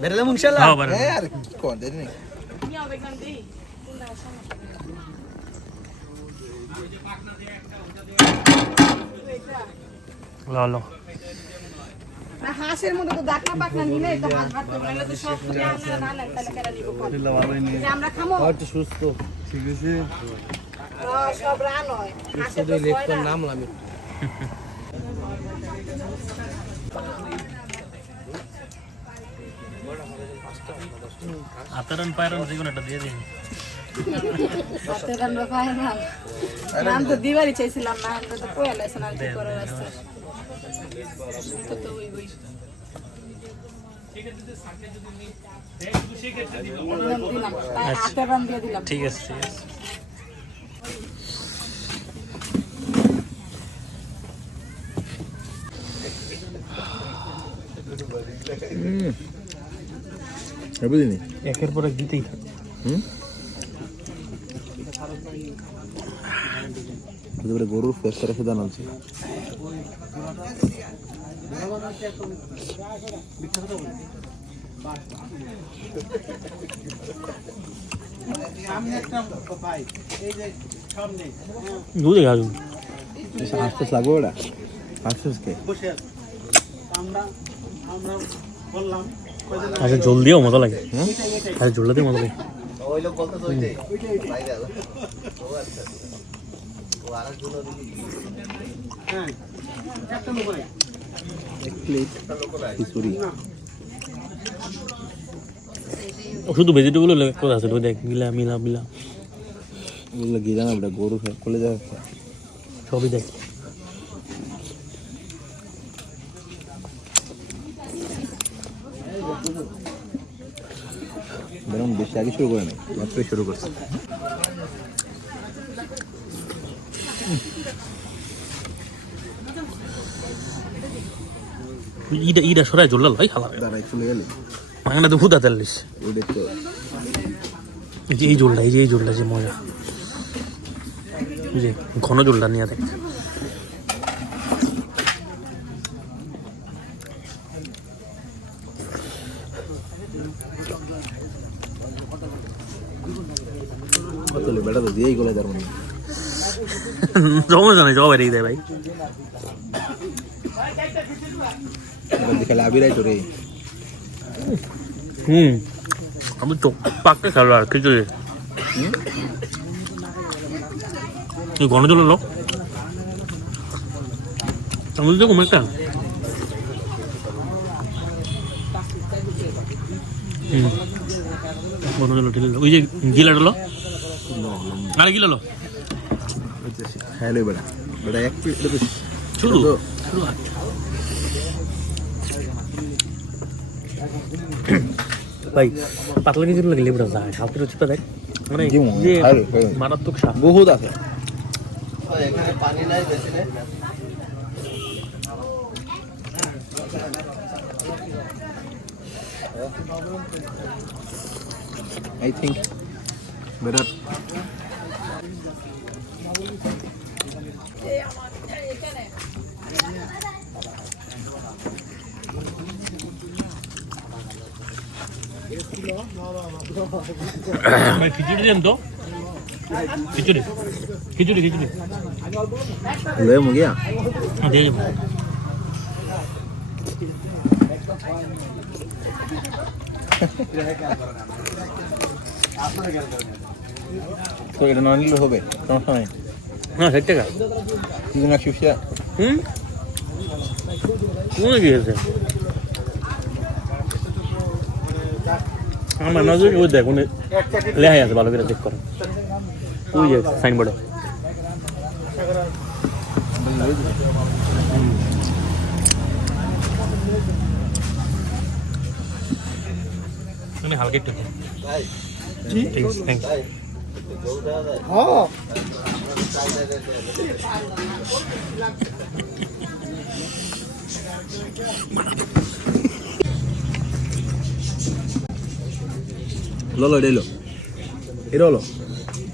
বেরলে ইনশাআল্লাহ হ্যাঁ আর কি কোন দেরি নেই লালো না হাঁসের মধ্যে তো দাকনা পাকনা নিলে তো হাঁস ভাত করবে না তো সব যদি আমরা না নেন তাহলে কেন নিব দিল্লা ভালোই নেই আমরা খামো একটু সুস্থ ঠিক আছে সব রান হয় হাঁসের তো হয় না নাম লামি আতরন পায়রন যেগুলো একটা দিয়ে দিন আতের আমরা পাই না নাম তো দিবারই চাইছিলাম না আমরা তো কোয়া লাইছেন আর কি করার আছে তো ওই আতের রান দিয়ে দিলাম ঠিক আছে ঠিক আছে বুঝিনি একের পর এক দিতেই থাকে গরুর ফেস রেখে দান আছে দুধে গাজু আস্তে লাগবে ওটা আস্তে আচ্ছা জল দিয়েও মজা লাগে আচ্ছা জলটা দিয়ে মজা লাগে শুধু ভেজিটেবল কথা আছে দেখ মিলা মিলা মিলা গিয়ে জানা ওটা গরু খুলে যাবে সবই দেখ বরং বেশি আগে শুরু করে নাই মাত্রই শুরু করছে ইটা সরাই জল ভাই খালা দাঁড়াই খুলে গেলে মাংনা তো ফুটা চাল্লিশ ওটা তো এই জলটা এই জলটা যে মজা যে ঘন জলটা নিয়ে দেখ কতলে বেটা তো দিয়েই গলে যার মনে জমা জানাই জমা বেরিয়ে দেয় ভাই দেখালে আবিরাই তো রে আমি চোখ পাকতে খেলো আর খিচুড়ি ঘন জল এলো আমি তো কমে একটা ঘন জল ঠিক ওই যে গিলাটা আরে গিলালো হ্যালো বেটা বেটা এক প্লেট তো শুরু শুরু ভাই পাতলা কিছু লাগলে বেটা যায় হাতের রুচিটা দেখ মানে যে মারাত্মক স্বাদ বহুত আছে এখানে পানি নাই বেশি নেই I think better ভাই খিচুড়ি দেন তো খিচুড়ি খিচুড়ি খিচুড়ি ले हो गया দিয়ে দেবো তো এটা না নিলে হবে সমস্যা নাই হ্যাঁ 60 টাকা তিন এক শিফট কোনে গিয়েছে আমার নজর ওই দেখ উনি লেখাই আছে ভালো করে চেক করো ওই যে সাইনবোর্ডে তুমি হালকা একটু ঠিক আছে থ্যাংক লো লো লো এটা হলো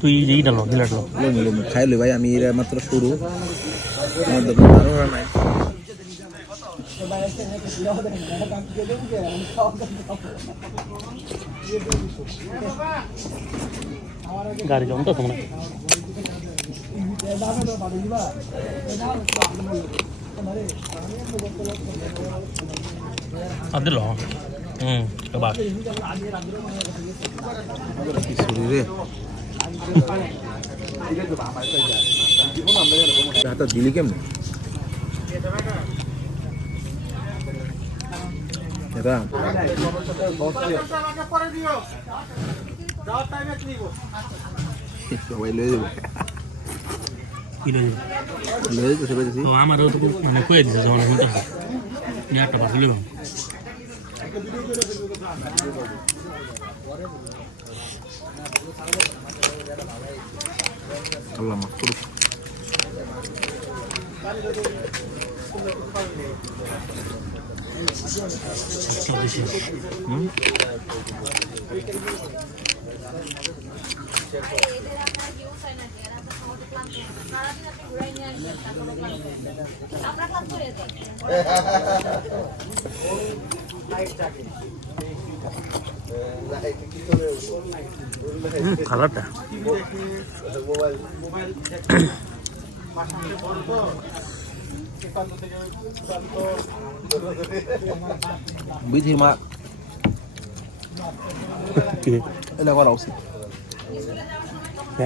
তুই এই ডালো গিলাট লো লো খাইলে ভাই আমি এর মাত্র শুরু আমার দোকান আরো নাই গাড়ি জমতো তোমরা আদিল কবাক শরীরে হাতটা দিলি কেমন এটা সবাই লয়ে যাবো কি লয়ে লয়ে যেতে পেরেছি তো আমারও তো মানে কয়ে দিছে যখন শুনতে একটা পাখি লইব আল্লাহ মাফ করুক কালারটা বিধি মা এটা করা উচিত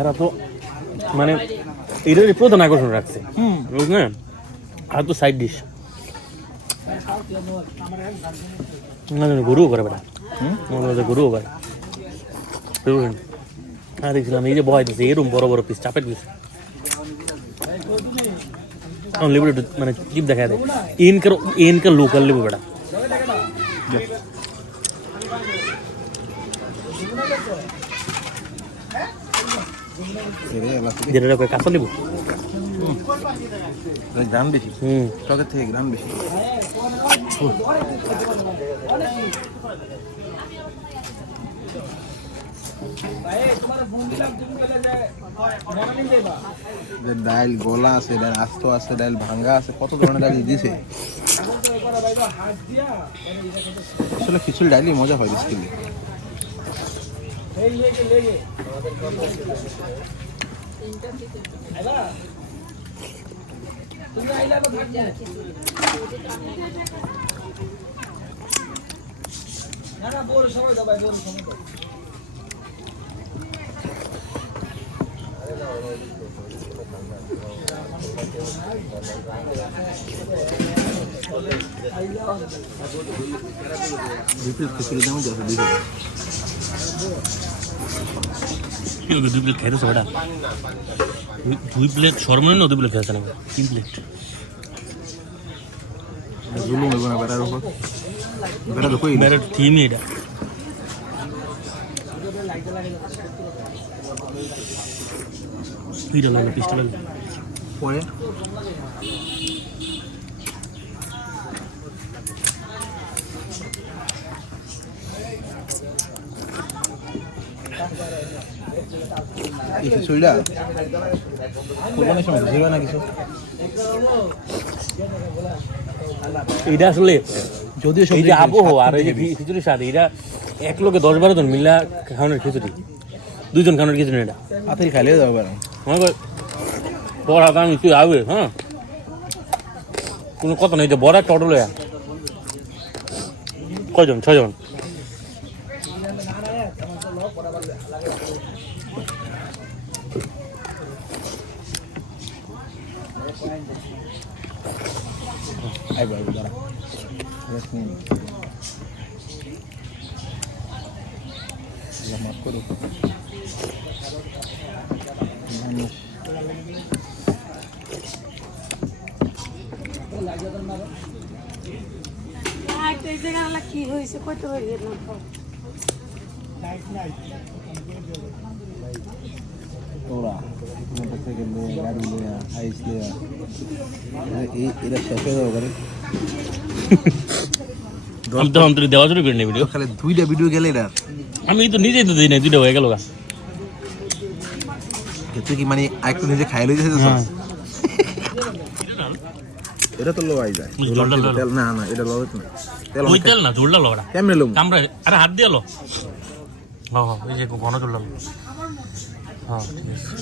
এরা তো মানে এটারই প্রধান আকর্ষণ রাখছে বুঝলেন আর তো সাইড ডিশ গরুও করে বেটা গরুও করে হ্যাঁ দেখছিলাম এই যে বয় দিচ্ছে এরকম বড় বড় পিস চাপের পিস লেবু মানে চিপ দেখা দেয় इनका लोकल লেবু বেটা যেটা কাঁচা লেবু গ্রাম বেশি টকের থেকে গ্রাম বেশি ডাইল গলা আছে ডাইল আস্ত আছে ডাইল ভাঙ্গা আছে কত ধরনের ডাইল দিছে আসলে খিচুড়ি ডাইলই মজা হয় বিস্কুলে খিচুড়ি দাম যত দিবে দুই প্লেট খাইতেছে বেটা দুই প্লেট সর্বনিম্ন দুই প্লেট খাইছে না 3 প্লেট জুলুম হবে না বেটার উপর বেটা তো কই মেরে থিম এটা পিটা লাগে পিস্টল লাগে পরে এই খিচুড়িটা কোরবানির সময় ছিল না কিছু এটা আসলে যদিও এই যে আবহাওয়া আর এই যে খিচুড়ির স্বাদ এটা এক লোকে 10-12 জন মিলা খাওয়ানোর খিচুড়ি 2 জন খাওয়ানোর খিচুড়ি এটা হাতের খাইলে যাবে পারে বড় কারণ তুই আবে হ্যাঁ কোনো কথা নেই যে বড় টটল কয়জন 6 জন আই বাবা দাঁড়া মাফ করো কি হয়েছে কত হয়ে গেল তোরা থেকে গাড়ি লিয়া আইস লিয়া এরা শেষ হয়ে যাবে গাড়ি আমি তো অন্তরে দেওয়া শুরু করি না ভিডিও খালি 2টা ভিডিও গেলে এটা আমি তো নিজেই তো দিই না 2টা হয়ে গেল গা এতে কি মানে একটু নিজে খাই লইছে তো এটা তো লোয়াই যায় জলটা লো। তেল না না এটা লোয়া না তেল ওই তেল না জোরটা লো ওটা কেমনে লোম কামড়া আরে হাত দিয়ে লো হ্যাঁ হ্যাঁ এই যে ঘন জোরটা লো হ্যাঁ ঠিক আছে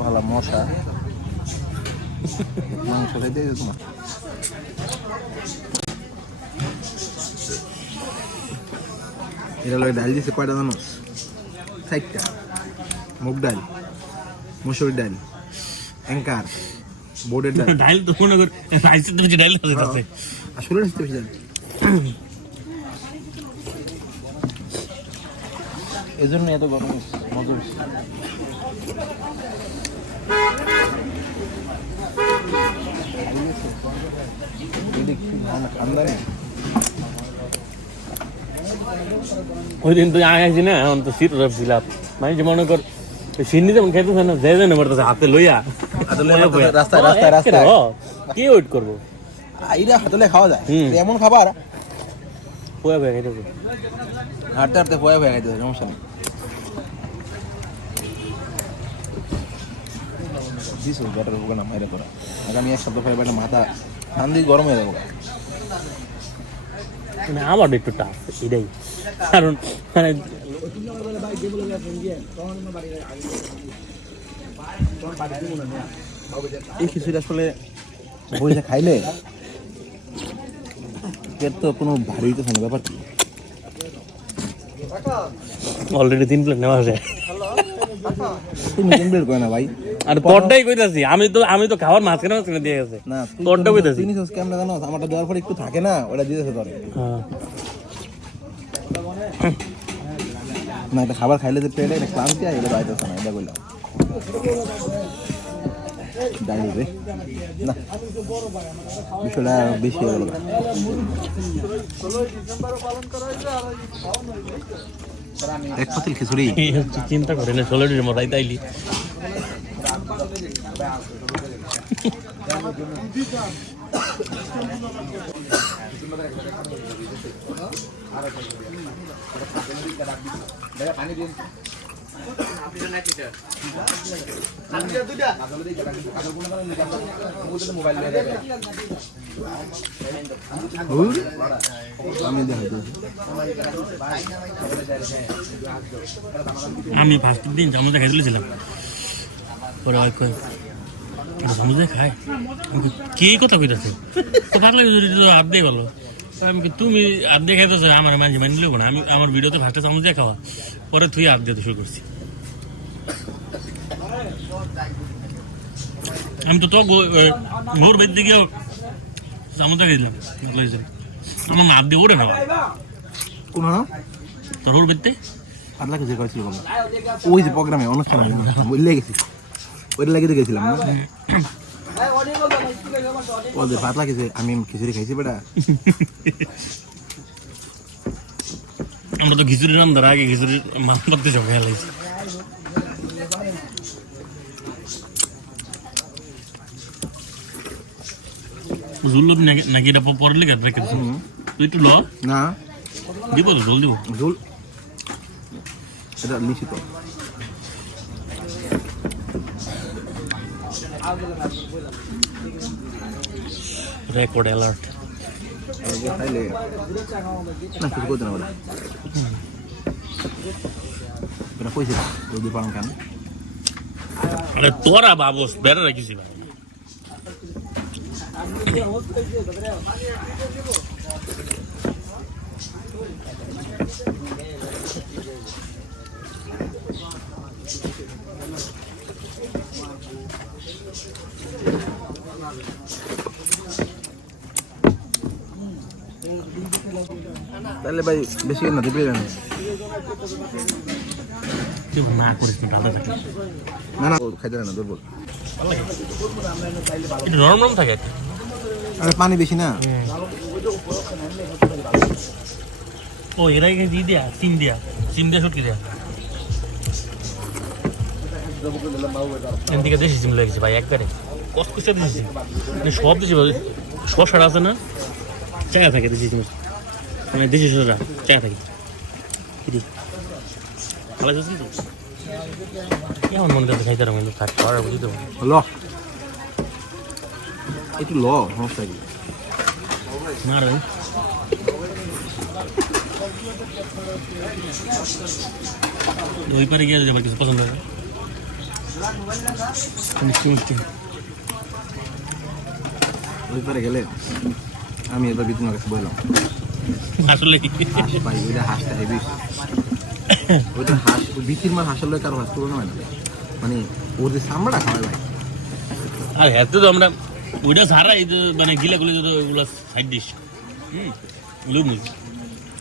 ভালো মশা মাংস খাইতে তোমার এটা লয় ডাল দিছে কয়টা জানো 4টা মুগ ডাল মসুর ডাল এঙ্কার বোর্ডের ডাল ডাইল তো মনে কর রাইসের তো কিছু ডাইল আছে আসলে রাখতে বেশি ডাল এজন্য এত গরম মজা হচ্ছে ওই দিন তো আগাইছি না এখন তো সিট ছিলাম মানে যে মনে কর সিন্নি যেমন খাইতেছে না যে যেন মারতেছে হাতে লইয়া রাস্তায় রাস্তায় রাস্তায় কি ওয়েট করবো আইরা হাতলে খাওয়া যায় এমন খাবার পোয়া পোয়া খাইতেছে হাঁটতে হাঁটতে পোয়া হয়ে গেছে সমস্যা নেই দিস ব্যাটার হোক না মাইরা করা আগামী এক সপ্তাহ পরে ব্যাটার মাথা ঠান্ডি গরম হয়ে যাবো মানে আমার একটু টাফ এটাই কারণ মানে এই খিচুড়ি আসলে বইটা খাইলে পেট তো কোনো ভারী তো কোনো ব্যাপার কি অলরেডি 3 প্লেট নেওয়া যায় তুমি কমপ্লিট করে না ভাই আর তোরটাই কইতাছি আমি তো খাওয়ার মাঝখানে দিয়ে গেছে না তোরটা কইতাছি জিনিস কেমন জানো আমারটা দেওয়ার পরে একটু থাকে না ওটা দিতেছে তোর হ্যাঁ না এটা খাবার খাইলে যে পেটে একটা ক্লান্তি হয় এটা বাইতেছে না এটা বললাম ডাইল রে না বিষয়টা বেশি হয়ে গেল এক পাতিল খিচুড়ি চিন্তা করে না চলে মরাই তাইলি আমি ফার্স্ট দিন চামচে খাই তুলেছিলাম পরে চামচে খাই কে কথা কইতাছে তো পাগলা হাত দিয়ে বলো আমি তুমি হাত দিয়ে খাইতেছো আমার মাঝে মানি লিখবো না আমি আমার ভিডিওতে ফার্স্টে চামচ দিয়ে খাওয়া পরে তুই হাত দিতে শুরু করছি আমি তো ঘোর বেদ দিয়ে গিয়েও চামচটা খেয়েছিলাম আমার হাত দিয়ে ওরে না কোন তোর ওর বেদতে পাতলা খিচুড়ি করেছিল ওই যে প্রোগ্রামে অনুষ্ঠান বললে গেছি ওইটা লাগিয়ে গেছিলাম ওদের পাতলা খিচুড়ি আমি খিচুড়ি খাইছি বেটা আমরা তো খিচুড়ির নাম ধরা আগে খিচুড়ির মান করতে সব খেয়াল হয়েছে ঝুল নাকি এটা পরে লেগে রেখে দিচ্ছি তুই একটু ল না দিব তো ঝোল দিব ঝোল এটা লিখিত রেকর্ড অ্যালার্ট খাইলে না কিছু করতে না বলে এটা কইছে যদি পালন কেন আরে তোরা বাবস বেড়ে রাখিস তাহলে ভাই বেশি না দিবি না তুই না করিস না দাদা থাকে না না খাইতে না দুর্বল এটা নরম নরম থাকে আরে পানি বেশি না ও এরাই দিয়ে দিয়া সিম দিয়া শুটকি দিয়া এদিকে দেশি সিম লেগেছে ভাই একবারে কষ্ট করছে দেশি মানে সব দেশি শসাটা আছে না চায়া থাকে দেশি সিম মানে দেশি শসা চায়া থাকে ভালো আছে তো কেমন মনে করতে খাইতে পারবো কিন্তু থাক খাওয়ার বুঝতে পারবো ল একটু ল সমস্যা কি না রে ওই পারে গিয়ে যদি আমার কিছু পছন্দ হয় মিষ্টি মিষ্টি ওই পারে গেলে আমি এবার বিদ্যুৎ কাছে বললাম আসলে হাঁস ভাই ওইটা হাঁসটা হেভি ওইটা হাঁস বিচির মাছ হাঁসের লোক কারো হাঁস তুলনা হয় না মানে ওর যে চামড়া খাওয়ায় ভাই আর হ্যাঁ তো আমরা ওইটা সারা এই তো মানে গিলাগুলি তো ওগুলো সাইড ডিশ লুম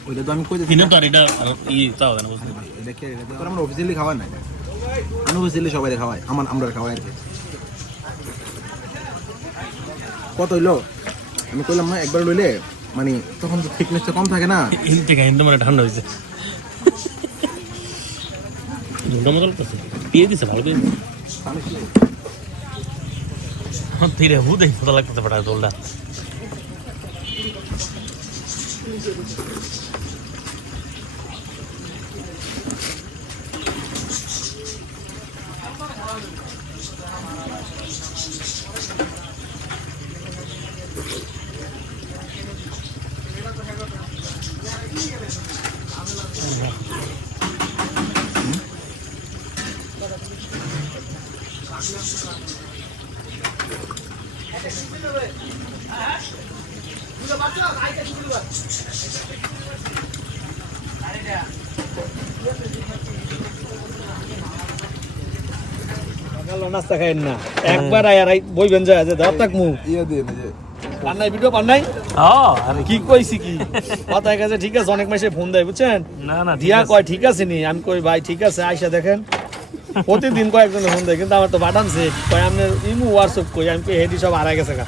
ওইটা তো আমি কই দিই কিনে তো আর এটা ই তাও না বুঝলি দেখে এটা তো আমরা অফিসিয়ালি খাওয়াই না আনঅফিসিয়ালি সবাই খাওয়াই আমরা খাওয়াই আর কি কত হইলো আমি কইলাম না একবার লইলে মানে তখন তো থিকনেসটা কম থাকে না হিন্দে হিন্দে মানে ঠান্ডা হয়েছে মজা লাগতেছে দিয়ে দিছে ভালো করে হ্যাঁ ফিরে হুদেই মজা লাগতেছে বড় দোলটা নাস্তা খাইন না একবার আয়ার বইবেন যায় যে দাও তাক মু ইয়ে দিয়ে না যে পান্নাই ভিডিও পান্নাই আরে কি কইছি কি কথায় কাছে ঠিক আছে অনেক মাসে ফোন দেয় বুঝছেন না না দিয়া কয় ঠিক আছে নি আমি কই ভাই ঠিক আছে আইসা দেখেন প্রতিদিন কয়েকজনে ফোন দেয় কিন্তু আমার তো বাটান সেট কয় আপনার ইমু হোয়াটসঅ্যাপ কই আমি হেডি সব হারাই গেছে গা